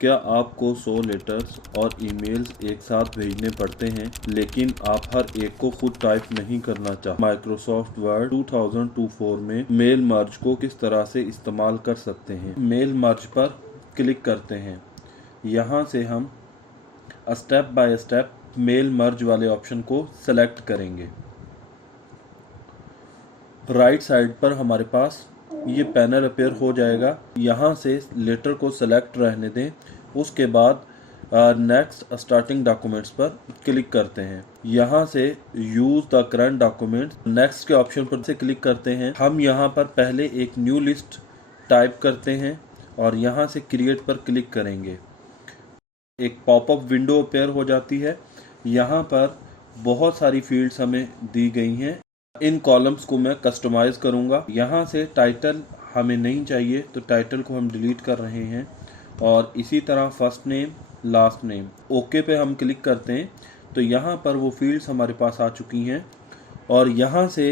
क्या आपको 100 लेटर्स और ईमेल्स एक साथ भेजने पड़ते हैं लेकिन आप हर एक को खुद टाइप नहीं करना चाहते? माइक्रोसॉफ्ट वर्ड 2024 में मेल मर्ज को किस तरह से इस्तेमाल कर सकते हैं? मेल मर्ज पर क्लिक करते हैं। यहाँ से हम step by step mail merge वाले ऑप्शन को सेलेक्ट करेंगे। राइट साइड पर हमारे पास ये पैनल अपीयर हो जाएगा। यहाँ से लेटर को सेलेक्ट रहने दें। उसके बाद नेक्स्ट स्टार्टिंग डॉक्यूमेंट्स पर क्लिक करते हैं। यहाँ से use the current documents next के ऑप्शन पर से क्लिक करते हैं। हम यहाँ पर पहले एक न्यू लिस्ट टाइप करते हैं और यहाँ से क्रिएट पर क्लिक करेंगे। एक पॉपअप विंडो अपीयर हो जाती है। यहाँ पर बहुत सारी फील्ड्स हमें दी गई हैं। इन कॉलम्स को मैं कस्टमाइज करूंगा। यहाँ से टाइटल हमें नहीं चाहिए तो टाइटल को हम डिलीट कर रहे हैं और इसी तरह first name last name. Okay पे हम क्लिक करते हैं तो यहाँ पर वो फील्ड्स हमारे पास आ चुकी हैं और यहाँ से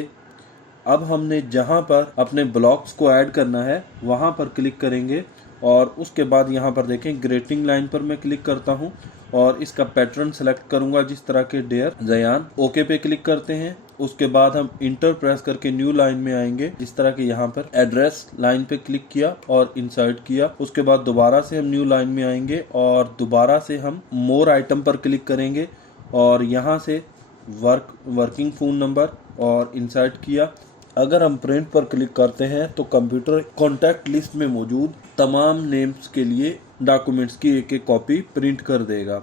अब हमने जहाँ पर अपने ब्लॉक्स को ऐड करना है वहाँ पर क्लिक करेंगे और उसके बाद यहाँ पर देखें ग्रेटिंग लाइन पर मैं क्लिक करता हूँ और इसका पैटर्न सेलेक्ट करूंगा जिस तरह के डेयर जयान। ओके पे क्लिक करते हैं। उसके बाद हम इंटर प्रेस करके न्यू लाइन में आएंगे। जिस तरह के यहाँ पर एड्रेस लाइन पे क्लिक किया और इंसर्ट किया। उसके बाद दोबारा से हम न्यू लाइन में आएंगे और दोबारा से हम मोर आइटम पर क्लिक करेंगे और यहाँ से वर्किंग फ़ोन नंबर और इंसर्ट किया। अगर हम प्रिंट पर क्लिक करते हैं तो कंप्यूटर कॉन्टैक्ट लिस्ट में मौजूद तमाम नेम्स के लिए डॉक्यूमेंट्स की एक एक कॉपी प्रिंट कर देगा।